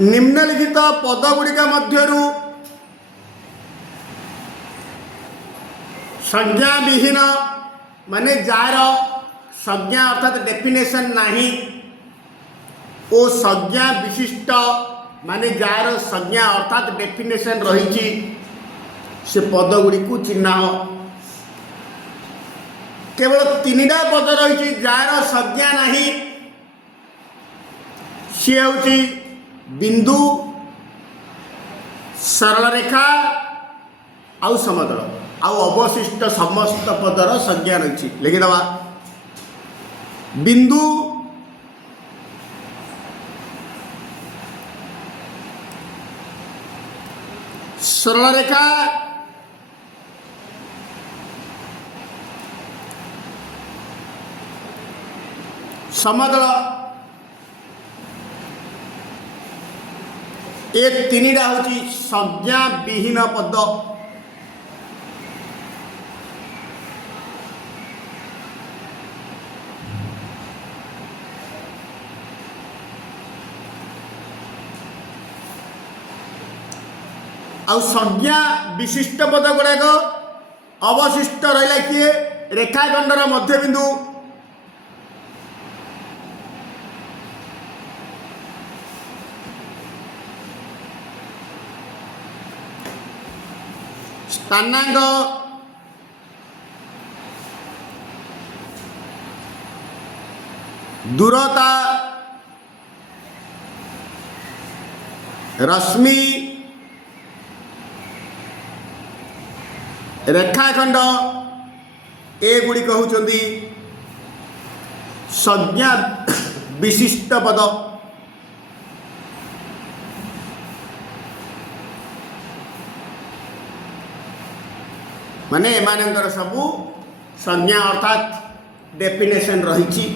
निम्नलिखित पदगुड़िक मध्यरु संज्ञा विहीन माने जार संज्ञा अर्थात डेफिनेशन नहीं ओ संज्ञा विशिष्ट माने जार संज्ञा अर्थात डेफिनेशन रही से पदगुड़ी को चिन्ह केवल तीनटा पद रही जार संज्ञा नहीं सी हूँ बिंदु सरल रेखा आउ समतल आउ अवशिष्ट समस्त पदर संज्ञा रही लिखिदवा बिंदु सरल रेखा समतल ए तीनटा हूँ संज्ञा विहीन पद आउ संज्ञा विशिष्ट पद गुड़ाक अवशिष्ट रहा किए रेखाखंडर मध्यबिंदु स्थानांक दूरता रश्मि रेखाखंड ए गुड़िक होउचंदी संज्ञा विशिष्ट पद माने एमानंकर सबू संज्ञा अर्थात डेफिनेशन रही।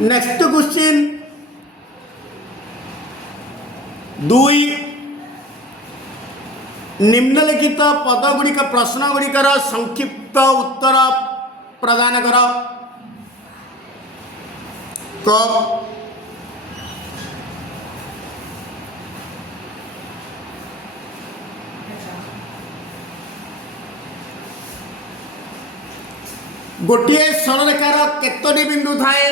नेक्स्ट क्वेश्चन 2 निम्नलिखित पदगुड़िक प्रश्न गुड़िकर संक्षिप्त उत्तर प्रदान कर। क गोटे सरलरेखार केतोटी बिंदु थाए?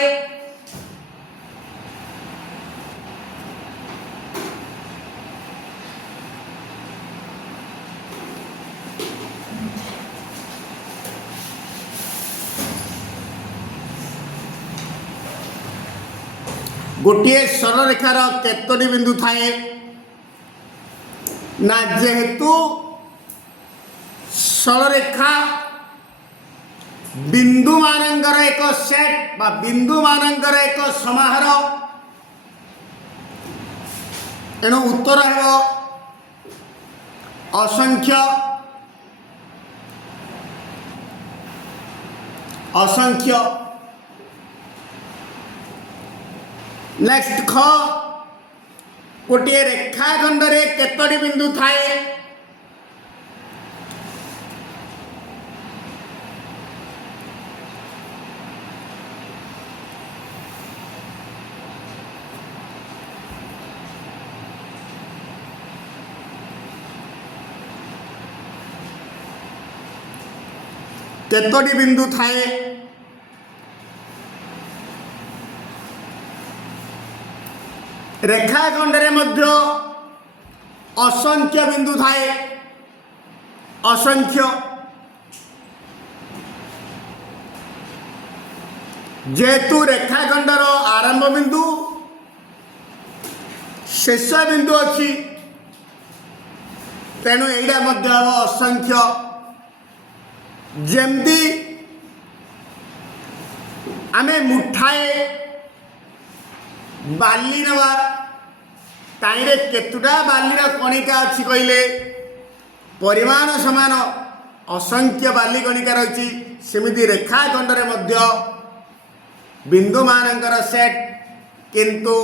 गोटे सरलरेखार केतोटी बिंदु थाए ना जेहेतु सरलरेखा बिंदु मानंकर एक सेट बा बिंदु मानंकर एक समाहार एणु उत्तर है असंख्य असंख्य। नेक्स्ट ख गोटे रेखाखंड रे केतोटी बिंदु थाए? केतोटी बिंदु थाए? रेखाखंड रे मध्य असंख्य बिंदु थाए असंख्य। जेहेतु रेखाखंडर आरंभ बिंदु शेष बिंदु अच्छी तेणु एटा मध्य असंख्य। जमती आमे मुठाए बाली नवा ताईरे केतुटा बालीर कणिका अच्छी कहले परिमाण समान असंख्य बाली कणिका रही। सेमिति रेखाखंड रे मध्य बिंदु मानकर सेट किंतु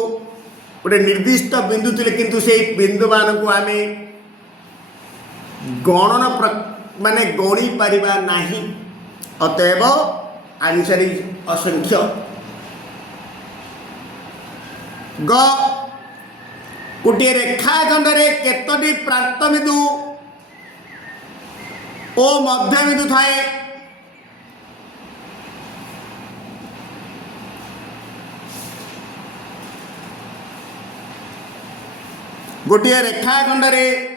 गोटे निर्दिष्ट बिंदु थिले किंतु से बिंदु मान को आमे गणन माने गणी पारिबा नाही। अतएव आंसर इज असंख्य। ग गोटे रेखाखंड में केतोटी प्रांत बिंदु ओ मध्य बिंदु थाए? गोटे रेखाखंड में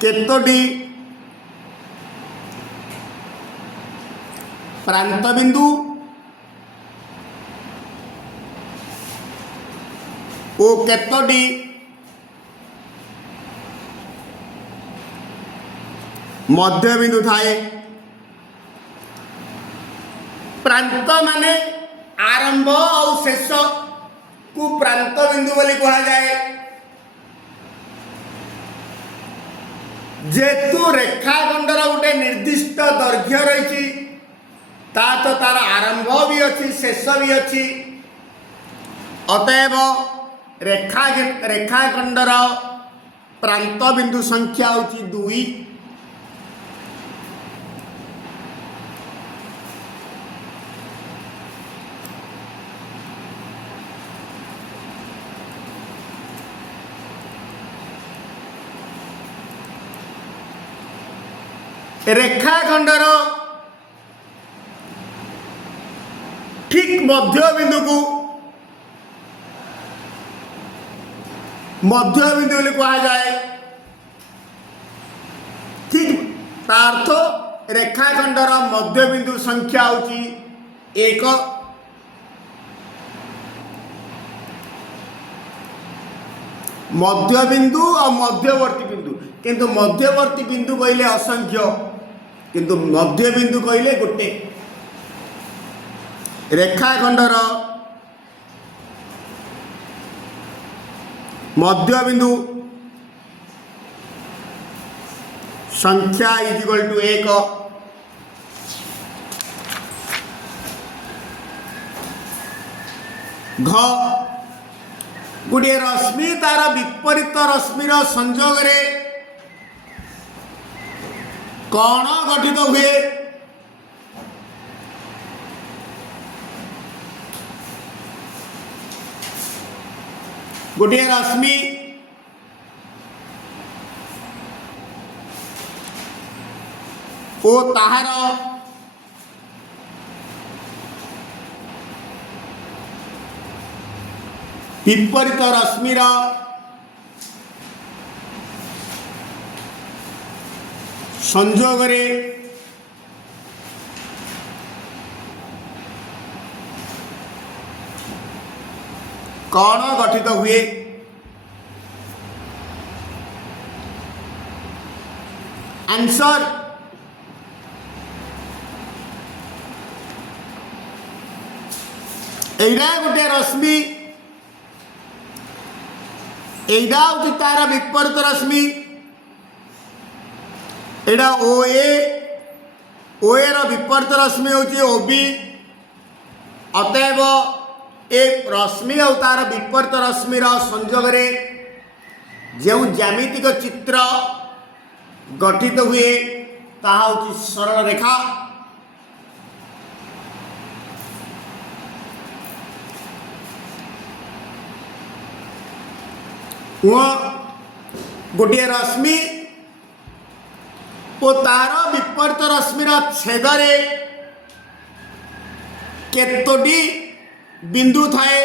केतोटी प्रांत बिंदु ओ केतोटी मध्य बिंदु थाए? प्रांत माने आरंभ और शेष को प्रांत बिंदु बोली कहा जाए। जेतु रेखाखंडर गोटे निर्दिष्ट दैर्घ्य रही तो तार आरंभ भी अच्छी शेष भी अच्छी। अतएव रेखाखंडर प्रांत बिंदु संख्या होची 2। रेखाखंडर ठीक मध्य बिंदु को मध्य बिंदु बोली कहा जाए। ठीक तार्थ रेखाखंडर मध्य बिंदु संख्या होची 1। मध्य बिंदु और मध्यवर्ती बिंदु, किंतु मध्यवर्ती बिंदु कहले असंख्य, किंतु मध्य बिंदु कहले गोटे। रेखाखंडर मध्य बिंदु संख्या इज इक्वल टू 1। घ गोटे रश्मि तार विपरीत रश्मिर संयोग कण गठित हुए? गोटे रश्मि ओ ताहार विपरीत रश्मिर संयोग कण गठित हुए? आंसर एटा गोटे रश्मि, एटा हूँ तार विपरीत रश्मि, एटा ओए, ओए र विपरीत रश्मि हूँ ओबी। अतएव ए रश्मि और तार विपरीत रश्मिर संयोग जो ज्यामितिक चित्र गठित हुए ताहा हूँ सरल रेखा। गोटे रश्मि और तार विपरीत रश्मिर छेद केतोटी बिंदु थाए?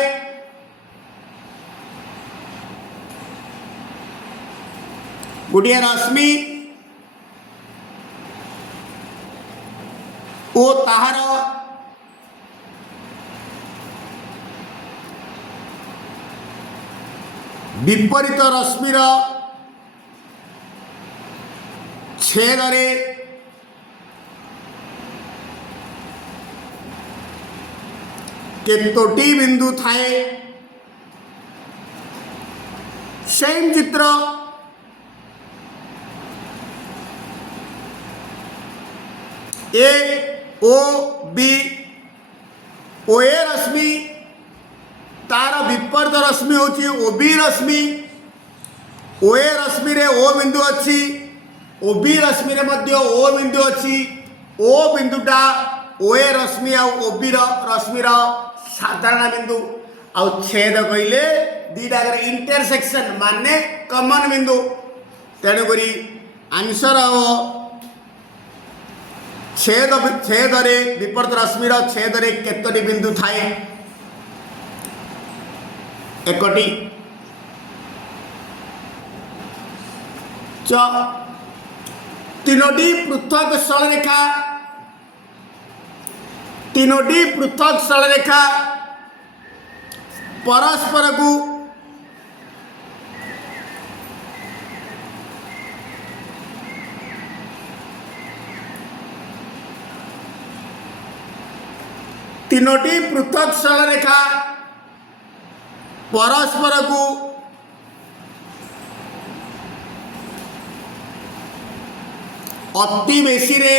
गोटे रश्मि ओ ताहार विपरीत रश्मिर छेद केतोटी बिंदु थाए? सेम चित्र ए ओ बी, ओ ए रश्मि तार विपरीत रश्मि होची ओबी रश्मि। ओ ए रश्मि रे ओ बिंदु अच्छी, ओबी रश्मि रे मध्य ओ बिंदु अच्छी। ओ बिंदुटा ओ ए रश्मि आ ओबी रश्मिर साधारण बिंदु आउ छेद कहले दीटा इंटरसेक्शन माने कॉमन बिंदु तेणुक आंसर हम छेद छेदरे विपरीत रश्मिर छेदरे केतोटी बिंदु थाए एकटी च तीनोटी पृथक सरलरेखा तीनोटी पृथक सरलरेखा परस्पर को तीनोटी पृथक सरलरेखा परस्पर को अति बेसी रे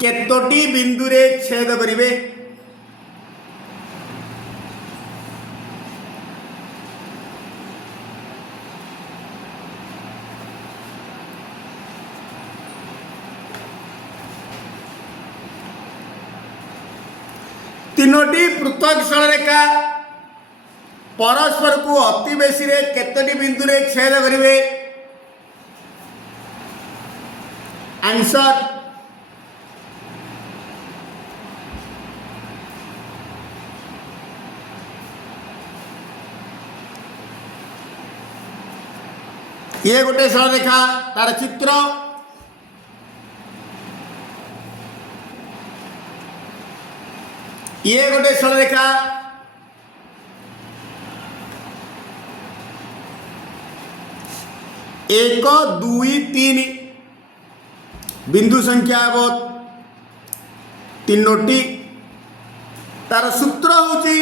केतोटी बिंदु रे छेद करिवे तीनोटी पृथक सरलरेखा परस्पर को अति बेसी रे केतोटी बिंदु रे छेद करिवे आंसर ये गोटे सरलरेखा तार चित्र ये गोटे सरलरेखा एक दुई तीन बिंदु संख्या हम तीनोटी तार सूत्र होची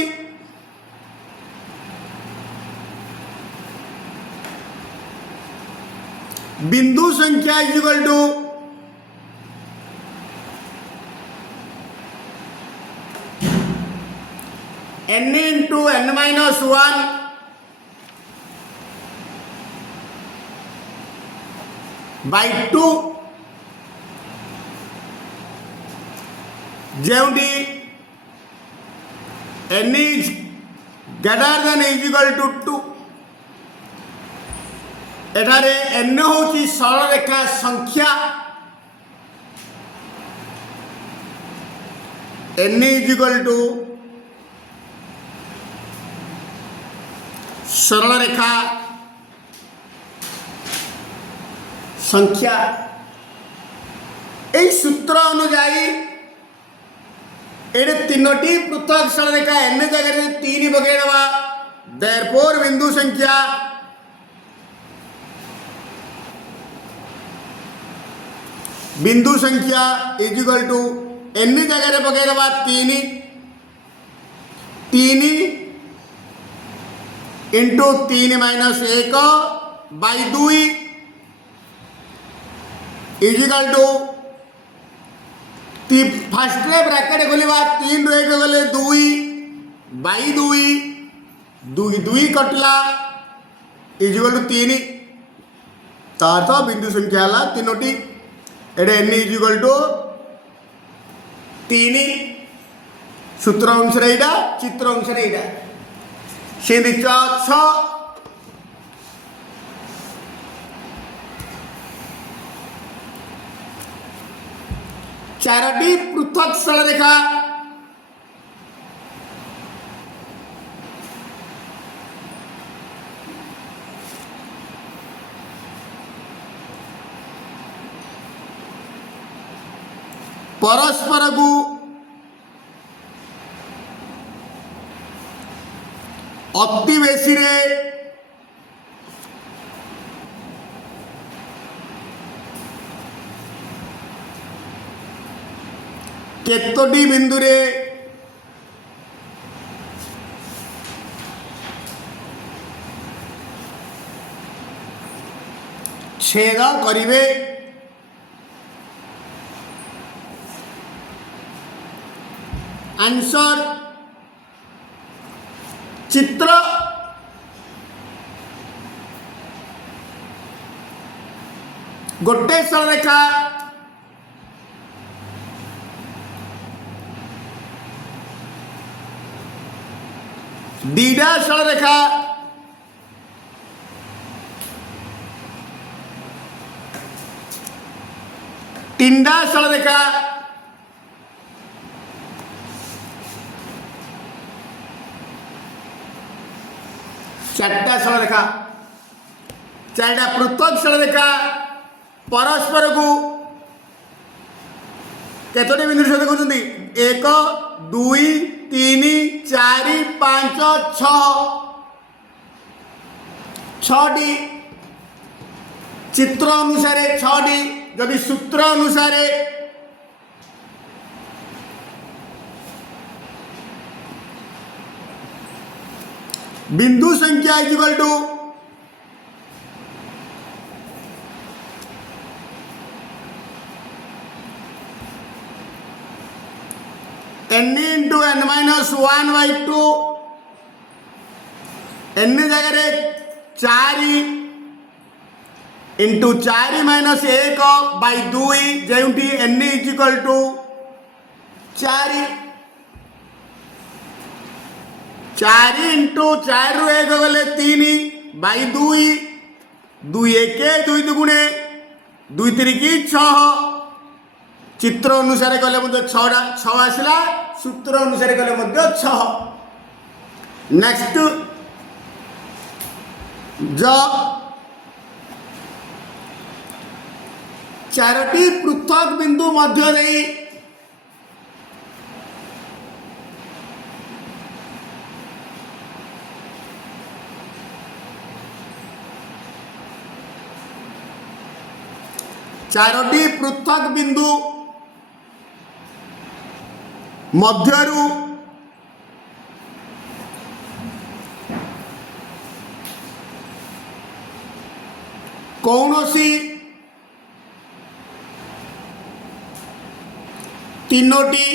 बिंदु संख्या equal to n into n minus 1 by 2 जेउटी n is greater than is equal to 2 एठारे n होची सरलरेखा संख्या n is equal to सरलरेखा संख्या এই सूत्र अनुजाई एडे तीनोटी पृथक सरलरेखा n जगह 3 पकईदवा देयरफॉर बिंदु संख्या इज इक्वल टू n जगह पकईदवा 3 into 3 minus 1 by 2 is equal to first bracket खोलिबा 3 रो 1 गले 2 बाई 2 कटला इजिकल टू 3 तार बिंदु संख्या है तीनोटी एडे n इजिकल टू 3 सूत्र अनुसार एटा चित्र अनुसार एटा सिंधी छ चारोटी पृथक सरलरेखा परस्पर को अति बेसी रे केतोटी बिंदु रे छेद करिवे आंसर चित्र गोटे सरलरेखा दीटा सरल रेखा तीनटा सरल रेखा चारटा सरल रेखा चारटा पृथक सरल रेखा परस्पर को केतोटी बिंदु सहित कहते एक दुई तीन चार पांच छटी चित्र अनुसार छटी जदि सूत्र अनुसार बिंदु संख्या equal to n into n minus 1 by 2 n जगह 4 इंटू 4 माइनस 1 by 2 जो n is equal to 4 4 into 4 रु 1 गले 3 by 2 2 1 2 दुगुणे 2 3 की 6 चित्र अनुसार कले मध्य 6 आसला सूत्र अनुसार कले मध्य 6 नेक्स्ट जो चारोटी पृथक बिंदु मध्य रे चारोटी पृथक बिंदु मध्यरु कौनसी तीनोटी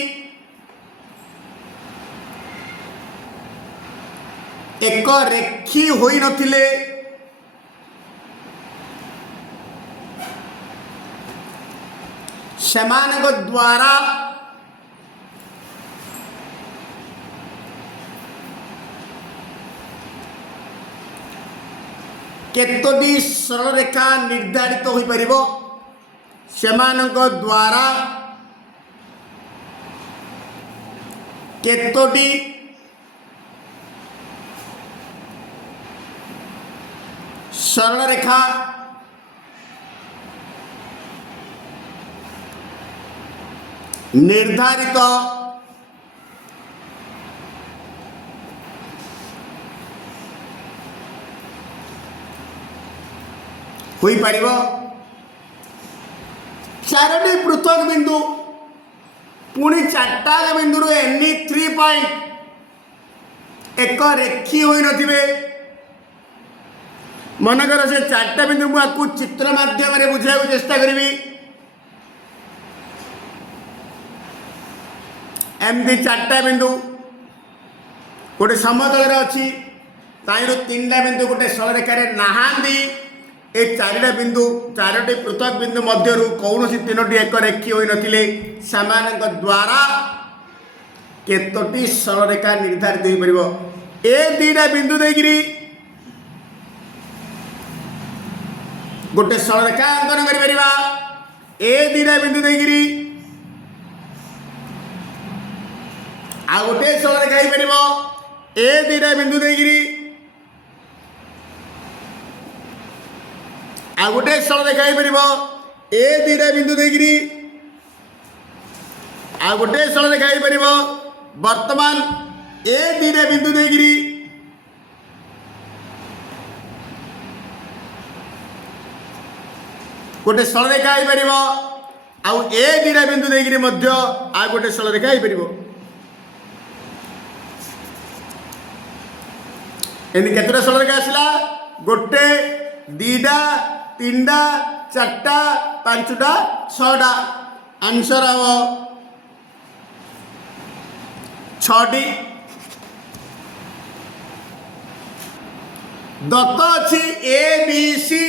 एक रेखी होई नथिले सेमानक द्वारा केतोटी सरल रेखा निर्धारित हो परिबो सेमानक द्वारा केतोटी सरल रेखा निर्धारित होई परिबो चारोटी पृथक बिंदु पुणी चारटा बिंदु एनी 3 पॉइंट एक रेखी होई नथिबे मनकर से चारटा बिंदु मुझे चित्र माध्यम बुझा चेष्टा करी एमती चारटा बिंदु गोटे समतल अच्छी ताइर 3टा बिंदु गोटे सरल रेखार नहांती ए 4टा बिंदु चारोटी पृथक बिंदु मध्य कौन सी 3टी एक रेखी होई नथिले सामानक द्वारा केतोटी सरल रेखा निर्धारित हो परिबो ए 2टा बिंदु देगिरी गोटे सरल रेखा अंकन करि परिबा ए 2टा बिंदु देगिरी आ गोटे सरल रेखा हो परिबो ए 2टा बिंदु देगिरी आ गोटे सरल रेखा हो परिबो ए 2टा बिंदु देगिरी आ गोटे सरल रेखा हो परिबो वर्तमान ए 2टा बिंदु देगिरी गोटे सरल रेखा हो परिबो आ ए 2टा बिंदु देगिरी मध्य आ गोटे सरल रेखा हो परिबो एनी केतरा सरल रेखा आसला गोटे 2टा 3टा 4टा 5टा 6टा आंसर हम 6टी दत्त अच्छी ए बी सी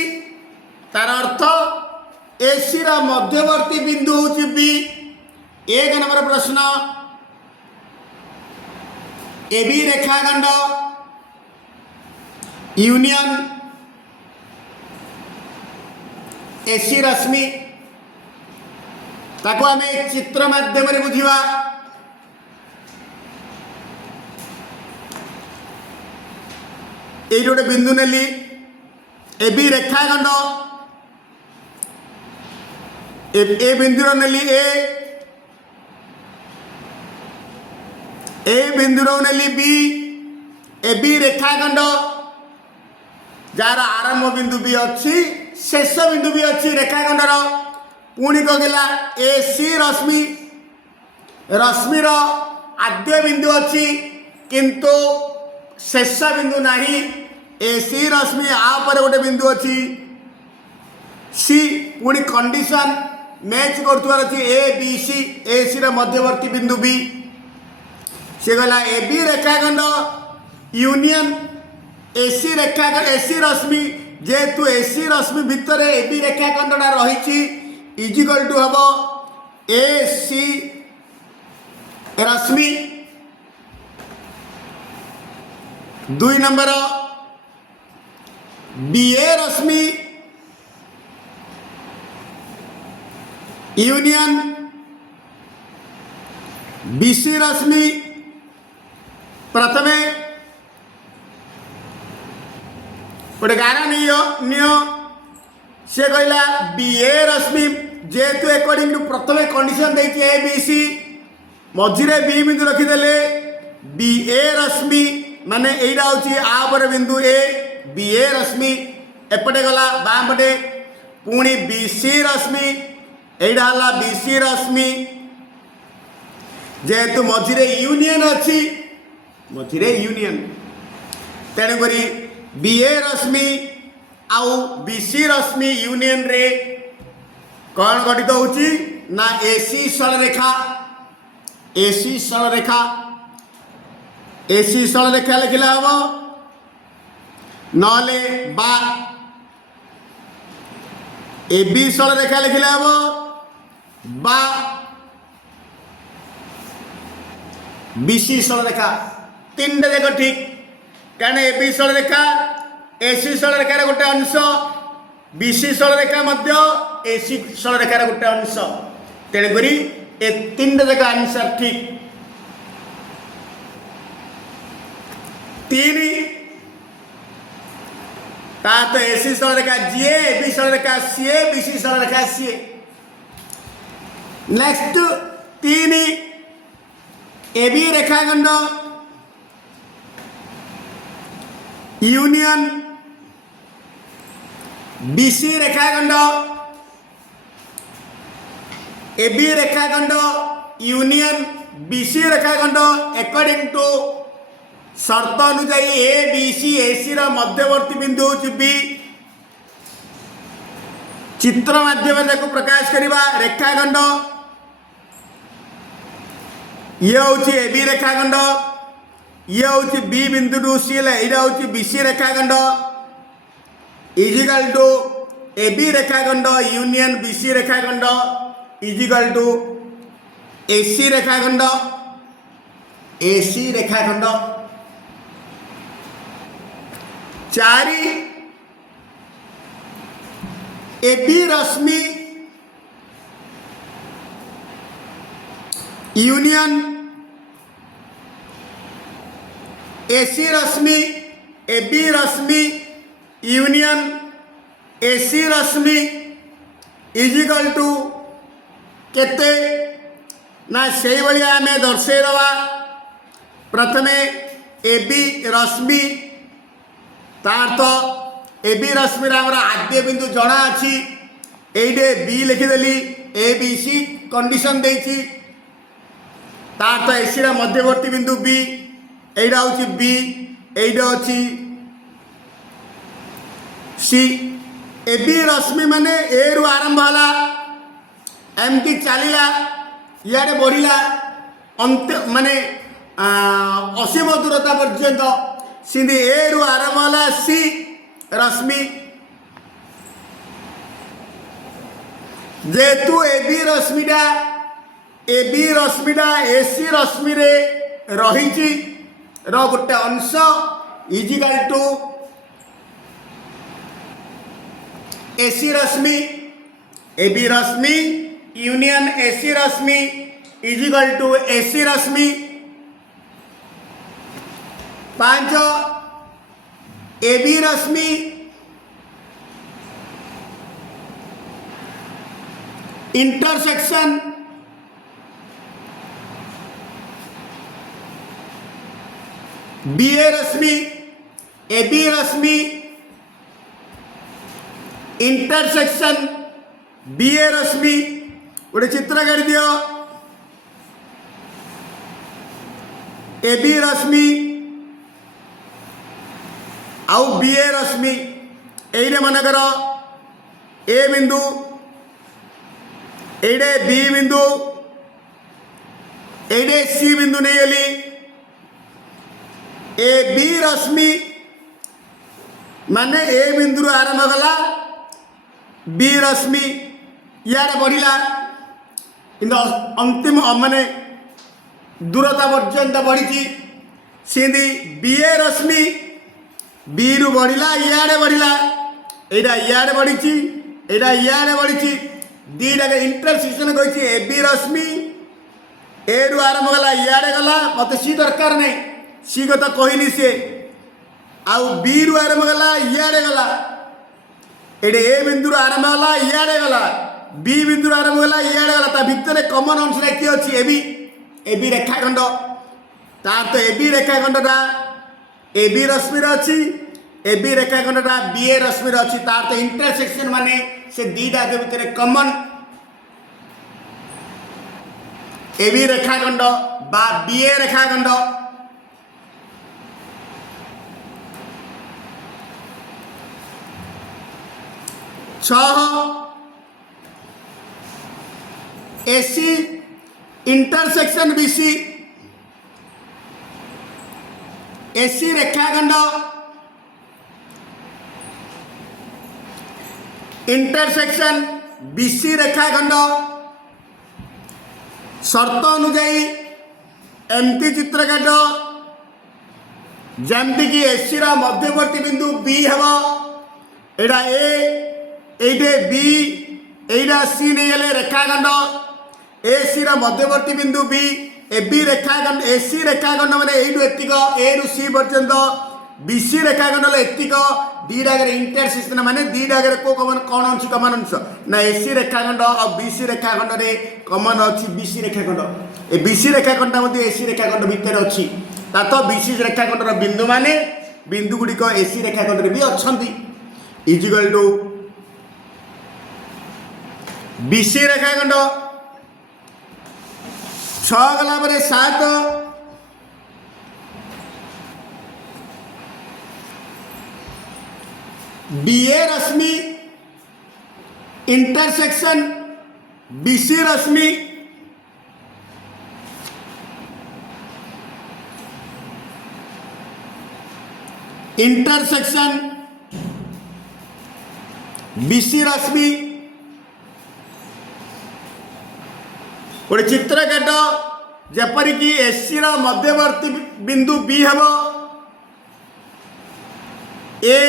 तार अर्थ एसी रा मध्यवर्ती बिंदु होची बी 1 नंबर प्रश्न ए बी रेखाखंड यूनियन एसी रश्मि ताको आम चित्र माध्यम बुझा। ये गोटे बिंदु नेली ए बी रेखाखंड ए बिंदुर नेली ए बिंदुर नेली बी ए बी रेखाखंड जार आरंभ बिंदु भी अच्छी शेष बिंदु भी अच्छी रेखाखंडर पुणी कहला ए सी रश्मि रश्मिर आद्य बिंदु अच्छी किंतु शेष बिंदु नहीं। ए सी रश्मि आपर गोटे बिंदु अच्छी सी पुणी कंडीशन मैच कर ए बी सी ए सी मध्यवर्ती बिंदु बी से गला ए बी रेखाखंड यूनियन एसी रेखाखंड एसी रश्मि जेहेतु एसी रश्मि भितर ए बी रेखाखंडटा रही इजिकल टू हम ए सी रश्मि 2 नंबर बी ए रश्मि यूनियन बी सी रश्मि प्रथमे गोटे गार नियो से कहला बी ए रश्मि जेहेतु अकॉर्डिंग टू प्रथम कंडीशन देखिए ए बी सी मझिरे बी बिंदु रखीदे बी ए रश्मि माने एटा हूँ आपर बिंदु ए बी ए रश्मि एपटे गला बाम पटे पुणी बी सी रश्मि एटा हला बी सी रश्मि जेहेतु मझिरे यूनियन अच्छी मझिरे यूनियन तेणुक बी ए रश्मि आउ बी सी रश्मि यूनियन रे कौन गठित होची ना एसी सरलरेखा एसी सरलरेखा एसी सरलरेखा लिखला हम नले बा ए बी सरलरेखा लिखला हम बा बी सी सरलरेखा 3टा जाक ठीक कारण ए बी सरलरेखा एसी सरलरेखार गोटे अंश बी सी सरलरेखा मध्य एसी सरलरेखार गोटे अंश तेणुक ए 3टा जाक आंसर ठीक 3 ता तो एसी सरलरेखा जीए ए बी सरलरेखा सीए बी सी सरलरेखा सीए। नेक्स्ट 3 ए बी रेखाखंड यूनियन बी सी रेखाखंड ए बी रेखाखंड यूनियन बी सी रेखाखंड अकॉर्डिंग टू शर्त अनुसार ए बी सी ए सी मध्यवर्ती बिंदु हूँ बी चित्र माध्यम को प्रकाश करवा रेखाखंड ये हूँ ए बी रेखाखंड ये हूँ बी बिंदु टू सी यहाँ हूँ बी सी रेखाखंड इजिकल टू ए बी रेखाखंड यूनियन बी सी रेखाखंड इजिकल टू ए सी रेखाखंड ए सी रेखाखंड 4 ए बी रश्मि यूनियन एसी रश्मि ए बी रश्मि यूनियन एसी रश्मि इजिकल टू केते ना से भाया आम दर्शे दवा प्रथमे ए बी रश्मि तार तो ए बी रश्मि आद्य बिंदु जना अच्छी ये बी लिखिदेली ए बी सी कंडीशन देती तार तो एसी मध्यवर्ती बिंदु बी एटा हूँ बी एटा अच्छी सी ए बी रश्मि माने ए रु आरंभ है एमती चलला इे बढ़ला अंत माने असीम दूरता पर्यंत सिंधी ए रु आरंभ है सी रश्मि जेहेतु ए बी रश्मिटा एसी रश्मि रे रही गोटे अंश इजिकल टू एसी रश्मि AB रश्मि यूनियन AC रश्मि इज इक्वल टू AC रश्मि। 5 AB रश्मि इंटरसेक्शन BA रश्मि AB रश्मि इंटरसेक्शन BA रश्मि। गोटे चित्र काढ़ दियो AB रश्मि आउ BA रश्मि एइरे मनकर A बिंदु एइरे B बिंदु एइरे C बिंदु नहीं गली AB रश्मि माने A बिंदु आरंभ गला B रश्मि यार बढ़िला किंतु अंतिम माने दूरता पर्यंत बढ़ी सिंधी BA रश्मि B रु बढ़िला इयाड़े बढ़िला एटा इयाड़े बढ़ी एटा इयाड़े बढ़ी दीटा इंटरसेक्शन कही AB रश्मि A रु आरंभ गला इयाड़े गला मत सी दरकार नहीं सी कथा कहनी सी आउ B रु आरंभ गला इयाड़े गला एटे A बिंदु आरंभ गला इयाड़े गला B बिंदु आरंभ गला इयाड़े गला ता भितर कमन अंश किए अच्छी AB रेखाखंड तार तो AB रेखाखंडटा AB रश्मि अच्छी AB रेखाखंडटा BA रश्मि अच्छी तार तो इंटरसेक्शन माने से दीटा के भितर कमन AB रेखाखंड बा BA रेखाखंड। 6 AC इंटरसेक्शन BC AC रेखाखंड इंटरसेक्शन BC रेखाखंड शर्त अनुजाई एमती चित्र काट जमती कि AC रा मध्यवर्ती बिंदु B हवा एटा A Ete B Etah C नहीं गले रेखाखंड AC रा मध्यवर्ती बिंदु B AB रेखाखंड AC रेखाखंड माने एटू एतिक A रु C पर्यंत BC रेखाखंड ले एतिक दीटा इंटरसेक्शन माने दीटा को कमन कौन अच्छी कमन अंश ना AC रेखाखंड और BC रेखाखंड रे कमन अच्छी BC रेखाखंड ए BC रेखाखंड मध्य AC रेखाखंड भितर अच्छी ता तो BC रेखाखंड रो बिंदु माने बिंदु गुडी को AC रेखाखंड रे भी अछंती इक्वल टू BC रेखाखंड 6 गला परे 7 BA रश्मि इंटरसेक्शन BC रश्मि इंटरसेक्शन BC रश्मि गोटे चित्र काट जेपरिक AC रा मध्यवर्ती बिंदु B हम A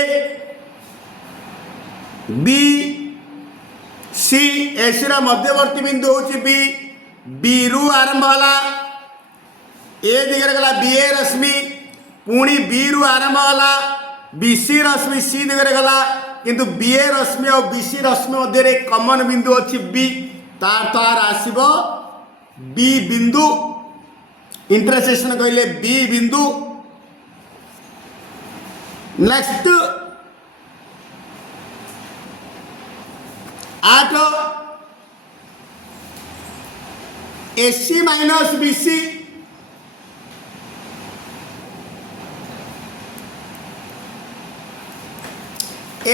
B C AC रा मध्यवर्ती बिंदु होची B रु आरंभ होला A दिगरे गला BA रश्मि पुणी B रु आरंभ होला BC रश्मि C दिगरे गला किंतु BA रश्मि और BC रश्मि मध्य कमन बिंदु अच्छी B तार तार आसीबो B बिंदु इंटरसेक्शन कहले B बिंदु। Next 8 AC minus BC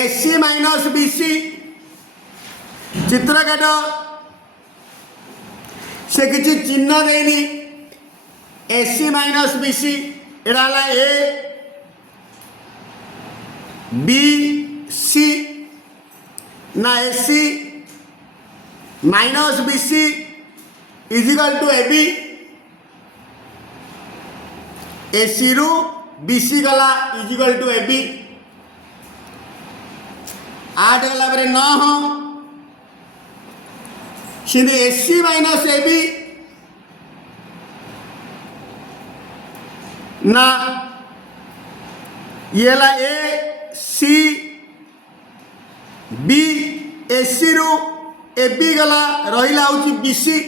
AC minus BC चित्र काट से किसी चिन्ह देनी AC माइनस BC एड़ा A B C ना AC minus BC equal to AB AC रु BC गला इजिकल टू AB आठ गला पर 9 सिंधु एसी माइनस ए बी ना ये ला ए सी बी एसी रु ए बी गला रहिला होची बीसी